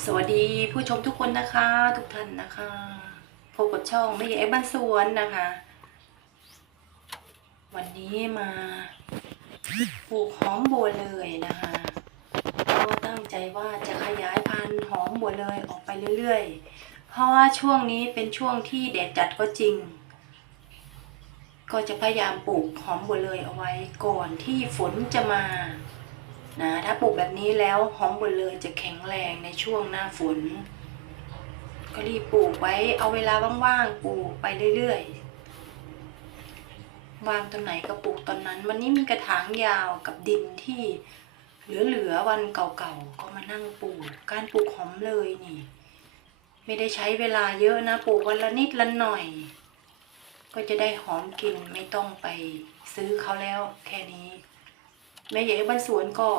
สวัสดีผู้ชมทุกคนนะคะ ทุกท่านนะคะพบกับช่องไม่ใหญ่บ้านสวนนะคะ วันนี้มาปลูกหอมบัวเลยนะคะก็ตั้งใจว่าจะขยายพันธุ์หอมบัวเลยออกไปเรื่อยๆ เพราะว่าช่วงนี้เป็นช่วงที่แดดจัดก็จริง ก็จะพยายามปลูกหอมบัวเลยเอาไว้ก่อนที่ฝนจะมา นะถ้าปลูกแบบนี้แล้วหอมบัวเลยจะแข็งแรงในช่วงหน้าฝน ก็รีบปลูกไว้เอาเวลาว่างๆปลูกไปเรื่อยๆวางตรงไหนก็ปลูกตอนนั้น วันนี้มีกระถางยาวกับดินที่เหลือๆวันเก่าๆก็มานั่งปลูก การปลูกหอมเลยนี่ ไม่ได้ใช้เวลาเยอะนะปลูกวันละนิดละหน่อย ก็จะได้หอมกลิ่นไม่ต้องไปซื้อเขาแล้วแค่นี้ แม่ใหญ่บ้านสวนก็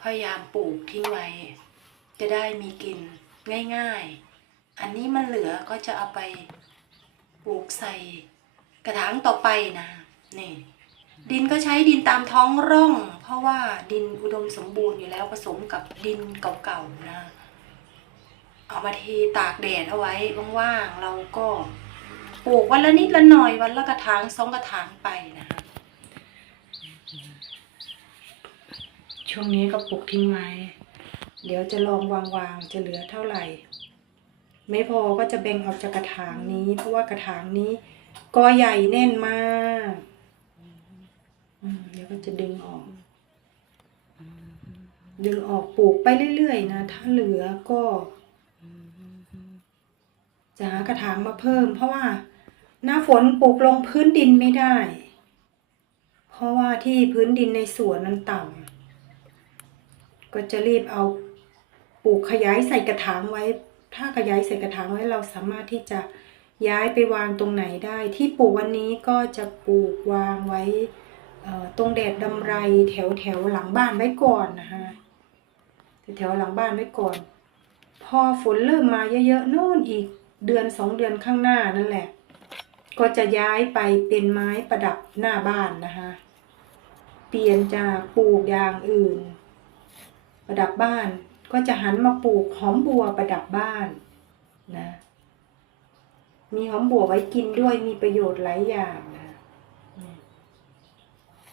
พยายามปลูกทิ้งไว้ จะได้มีกินง่ายๆ อันนี้มันเหลือก็จะเอาไปปลูกใส่กระถางต่อไปนะนี่ดินก็ใช้ดินตามท้องร่อง เพราะว่าดินอุดมสมบูรณ์อยู่แล้วผสมกับดินเก่าๆนะเอามาเทตากแดดเอาไว้ว่างๆเราก็ปลูกวันละนิดละหน่อยวันละกระถางสองกระถางไปนะคะ ช่วงนี้ก็ปลูกทิ้งไว้ เดี๋ยวจะลองวางวางๆจะเหลือเท่าไหร่ ไม่พอก็จะแบ่งออกจากกระถางนี้ เพราะว่ากระถางนี้กอใหญ่แน่นมากเดี๋ยวก็จะดึงออก ดึงออกปลูกไปเรื่อยๆนะ ถ้าเหลือก็จะหากระถางมาเพิ่ม เพราะว่า หน้าฝนปลูกลงพื้นดินไม่ได้ เพราะว่าที่พื้นดินในสวนนั้นต่ำ ก็จะรีบเอาปลูกขยายใส่กระถางไว้ ถ้าขยายใส่กระถางไว้เราสามารถที่จะย้ายไปวางตรงไหนได้ ที่ปลูกวันนี้ก็จะปลูกวางไว้ตรงแดดดำไรแถวแถวหลังบ้านไว้ก่อนนะคะแถวหลังบ้านไว้ก่อน พอฝนเริ่มมาเยอะๆโน่นอีกเดือนสองเดือนข้างหน้านั่นแหละ ก็จะย้ายไปเป็นไม้ประดับหน้าบ้านนะคะ เปลี่ยนจากปลูกอย่างอื่น ประดับบ้านก็จะหันมาปลูกหอมบัวประดับบ้านนะมีหอมบัวไว้กินด้วยมีประโยชน์หลายอย่างนะ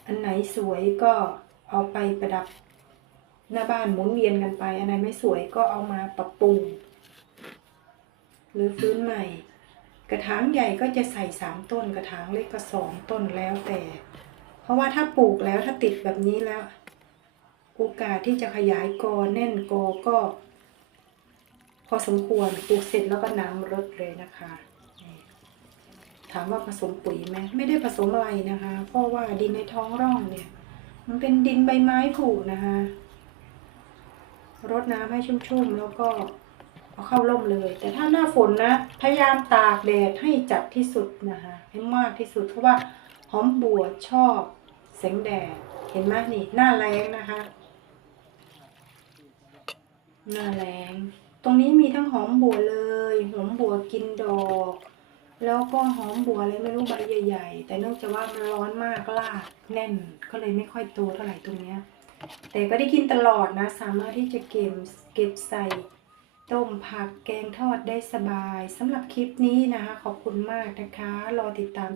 อันไหนสวยก็เอาไปประดับหน้าบ้านหมุนเวียนกันไป อันไหนไม่สวยก็เอามาปรับปรุง หรือฟื้นใหม่ กระถางใหญ่ก็จะใส่สามต้น กระถางเล็กก็สองต้นแล้วแต่ เพราะว่าถ้าปลูกแล้วถ้าติดแบบนี้แล้ว โอกาสที่จะขยายกอแน่นกอก็ พอสมควรปลูกเสร็จแล้วก็น้ำรดเลยนะคะถามว่าผสมปุ๋ยไหมไม่ได้ผสมอะไรนะคะ เพราะว่าดินในท้องร่องเนี่ย มันเป็นดินใบไม้ผุนะคะรดน้ำให้ชุ่มๆแล้วก็เอาเข้าร่มเลย แต่ถ้าหน้าฝนนะพยายามตากแดดให้จัดที่สุดนะคะให้มากที่สุดเพราะว่าหอมบัวชอบแสงแดดเห็นไหมนี่หน้าแรงนะคะ หน้าแรงตรงนี้มีทั้งหอมบัวเลยหอมบัวกินดอก แล้วก็หอมบัวอะไรไม่รู้ใบใหญ่ๆ แต่เนื่องจากว่ามันร้อนมากรากแน่นก็เลยไม่ค่อยโตเท่าไหร่ตรงเนี้ยแต่ก็ได้กินตลอดนะ สามารถที่จะเก็บเก็บใส่ต้มผักแกงทอดได้สบายสำหรับคลิปนี้นะคะ ขอบคุณมากนะคะ รอติดตาม